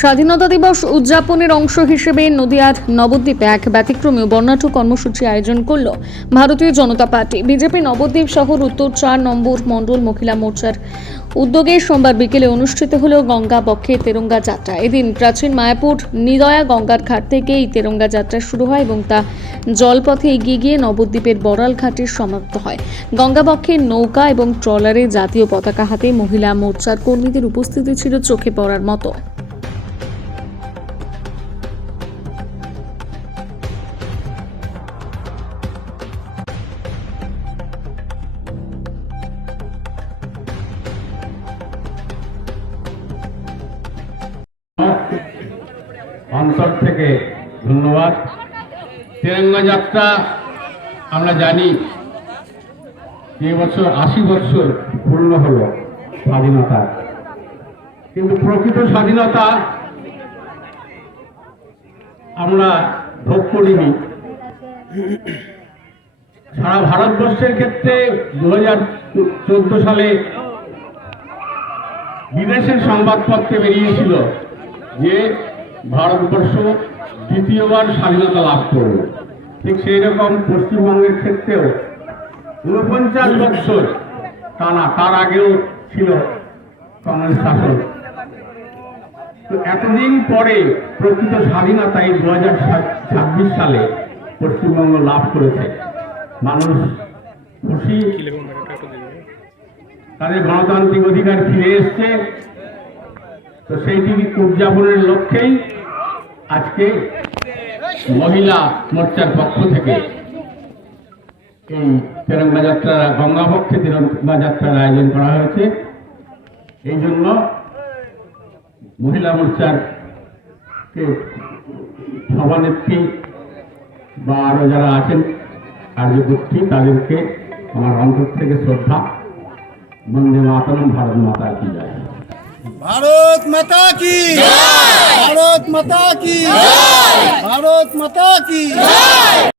স্বাধীনতা দিবস উদযাপনের অংশ হিসেবে নদিয়ার নবদ্বীপে এক ব্যতিক্রমী ও বর্ণাঢ্য কর্মসূচি আয়োজন করল ভারতীয় জনতা পার্টি। বিজেপি নবদ্বীপ শহর উত্তর 4 নম্বর মণ্ডল মহিলা মোর্চার উদ্যোগে সোমবার বিকেলে অনুষ্ঠিত হল গঙ্গা বক্ষে তেরঙ্গা যাত্রা। এদিন প্রাচীন মায়াপুর নিদয়া গঙ্গার ঘাট থেকে এই তেরঙ্গা যাত্রা শুরু হয় এবং তা জলপথে এগিয়ে গিয়ে নবদ্বীপের বড়াল ঘাটে সমাপ্ত হয়। গঙ্গা বক্ষে নৌকা এবং ট্রলারে জাতীয় পতাকা হাতে মহিলা মোর্চার কর্মীদের উপস্থিতি ছিল চোখে পড়ার মতো। অন্তর থেকে ধন্যবাদ। তেরঙ্গা যাত্রা আমরা জানি এই বছর 80 বছর পূর্ণ হলো স্বাধীনতা, কিন্তু প্রকৃত স্বাধীনতা আমরা ভোগ করিনি। সারা ভারতবর্ষের ক্ষেত্রে 2014 সালে বিদেশের সংবাদপত্রে বেরিয়েছিল যে ভারতবর্ষ দ্বিতীয়বার স্বাধীনতা লাভ করবে। ঠিক সেই রকম পশ্চিমবঙ্গের ক্ষেত্রেও 49 বছর টানা, তার আগেও ছিল কংগ্রেস শাসন। তো এতদিন পরে প্রকৃত স্বাধীনতা এই 2026 সালে পশ্চিমবঙ্গ লাভ করেছে। মানুষ খুশি, তাদের গণতান্ত্রিক অধিকার ফিরে এসছে। তো সেইটি উদযাপনের লক্ষ্যেই আজকে মহিলা মোর্চার পক্ষ থেকে এই তেরঙ্গা যাত্রা, গঙ্গা বক্ষে তেরঙ্গা যাত্রার আয়োজন করা হয়েছে। এই জন্য মহিলা মোর্চার সভানেত্রী বা আরো যারা আছেন কার্যকর্ত্রী, তাদেরকে আমার অন্তর থেকে শ্রদ্ধা। বন্দে মাতরম, ভারত মাতা কি জয়। भारत माता की जय। भारत माता की जय। भारत माता की जय।